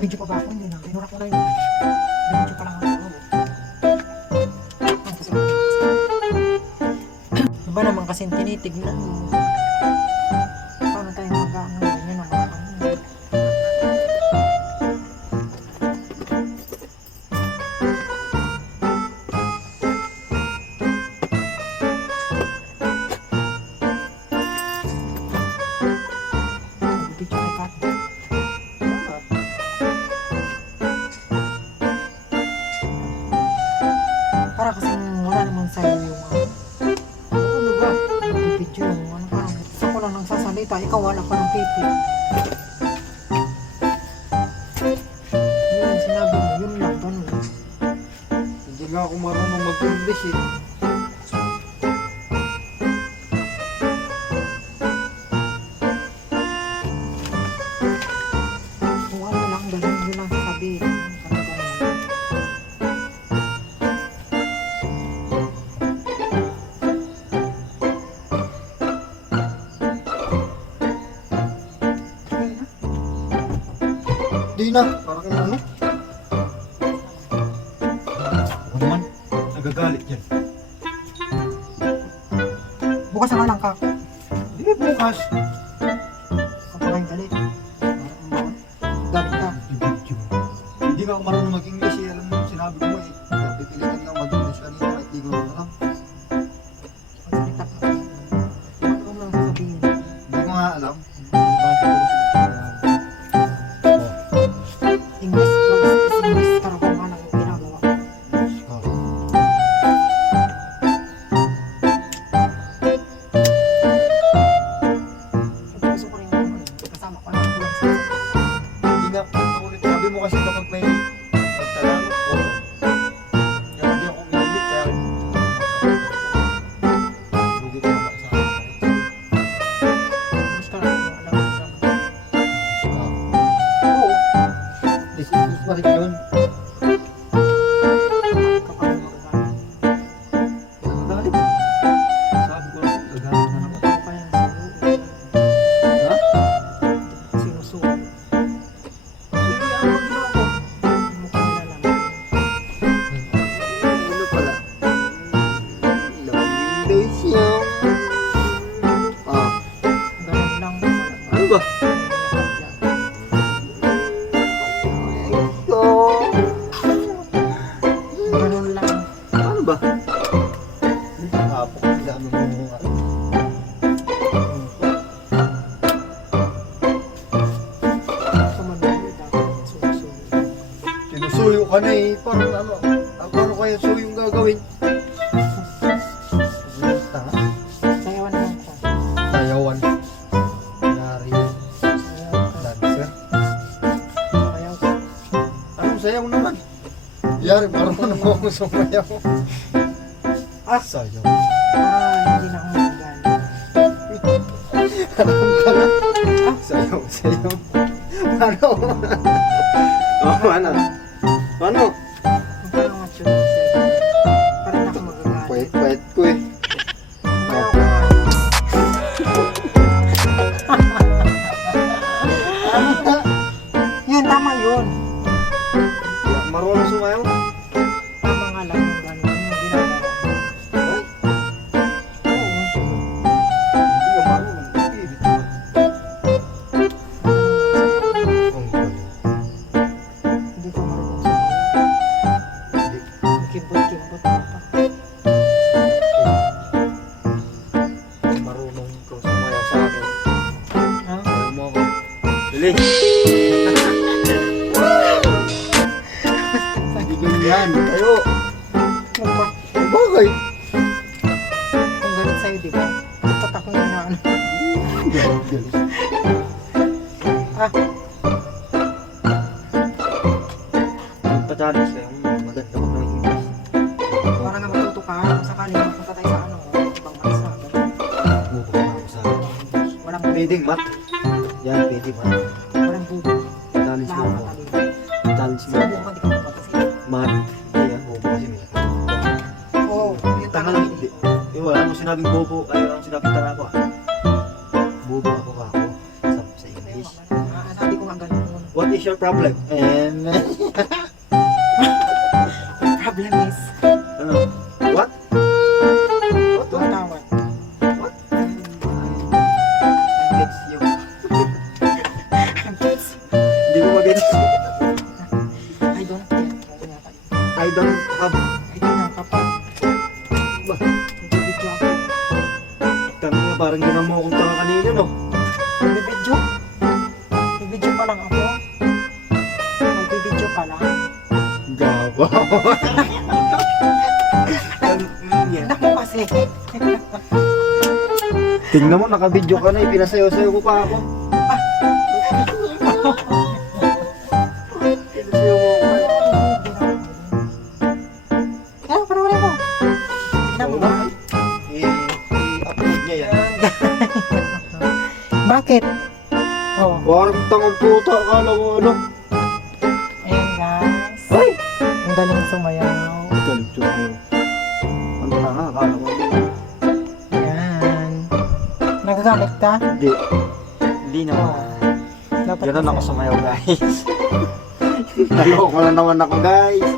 Nag-video pa ba ako? Hindi na. Binura ko na yun. Nag-video pa lang ako. Iba naman kasi tinitignan mo. Paano tayo mag-ano? Ganyan naman ako. Para kasing wala naman sa'yo yung ano ba? Yung video yung ano parang gusto ko lang nagsasalita, ikaw wala pa ng pipi. Yun ang sinabi mo, yun lang, ganun. Hindi nga ako marunong mag-English eh. Kung ano lang, ganun, yun lang sasabihin. Ganun, ganun. Di na, parang ano? Ako naman, nagagalit yan. Bukas na lang ka. Hindi bukas. Kapag galit. Galit ka. Hindi nga ako marunong mag-English eh. Alam mo, sinabi ko eh. Pipilitan lang mag-English kanina kahit di ko alam. Magsalita ka. Ano lang sasabihin? Hindi ko nga alam. English, words is English. Karapang ka lang yung ginagawa. Gusto ko rin yung kasama ko lang kulang sa Hindi nga, ako ulit sabi mo kasi kapag may pagtagalog ko, kaya hindi ako umilit kaya hindi ko naman sa English ka lang yung alam mo. Oo. This is pa rin yun. Kapag magagalit. Nagalit. Sabi ko lang, nagalit na naman. Ano pa yan sa'yo? Ha? Sinusuko. Sige, ano ang ginawa ko? Hindi mo ka nilalang. Ano pala? Windows yung... Ah, Ganun lang. ano ba? So, Ganun lang. ano ba? Tapos, ang dami mo ano. Sumanod dapat susuko. Sinusuyo ka na eh. Parang ano, paano kaya suyong gagawin? Tanga. Sayawan lang ko. Sayawan. Nari. Sayaw ka. Dancer. Sayaw ka. Anong sayaw naman? Yari, marunong ako sumayaw. Sayaw. Hindi na ako magagalit. Anong ka na? Sayaw, sayaw. Ano? Oh, ano? Ano? Ang parang macho na sa'yo. Parang ako magagalit. Pwet ko eh. Sumayaw ka. Yun, tama yun. Marunong sumayaw? Tama nga lang yung gano'n. Yung ginagawa. Ay, Oo. hindi ka marunong. Pilit naman. Ang galing. Hindi ko marunong sumayaw. Hindi. Kimbot-kimbot ka pa. Marunong ka sumayaw sa akin. Ha? Ayaw mo ako. Dali. Hindi ganyan. Tayo. Ano ba? Bagay. Kung galit sa'yo, di ba? Dapat akong inaano. Galit, galit. Ah, Magpa-challenge kayo. Maganda ko ng English. para nga matuto ka. Kung sakaling mapunta tayo sa ano, ibang bansa. Bubo ka ako sa Walang pwedeng mat. Yan, pwede mat. walang bubo. Challenge mo Lahat ako. matalino. Challenge mo Sa ako. bubo ka, di ka magpapasira. Mat. Hindi yan, bobo kasi may. Oo, yung Tanga tanong hindi. Wala mo sinabing bobo. Ayaw lang sinabing tanga ko. Bobo ako ka ako. Sa English. Sabi ko nga ganun. what is your problem? And, Problem is, ano? What? What? tumatawag. What? I gets you. Hindi ko mag-gets. I don't get. I don't have... I don't know, kapag Ba? nagbibidyo ako. Tanong nga, parang ginamo akong tanga kanina, no? Nagbibidyo? Nagbibidyo pa lang ako. Nagbibidyo pa lang. Gaba. Yeah. Naku kasi. Tingnan mo, naka-video ka na, pinasayaw-sayaw ko pa ako. Pinasayaw mo ako. Kaya, panoorin mo. Tignan mo ba? I-upload niya yan. Bakit? Oh, Parang tangang puta, akala mo ano. ayan guys. Ay! Ang galing sumayaw. Galit yun kayo. Ano na nga, akala mo. Ayan. Nagagalit ka? Hindi. Hindi naman. Dapat Ganun ako sumayaw, guys. Naloko na naman ako, guys.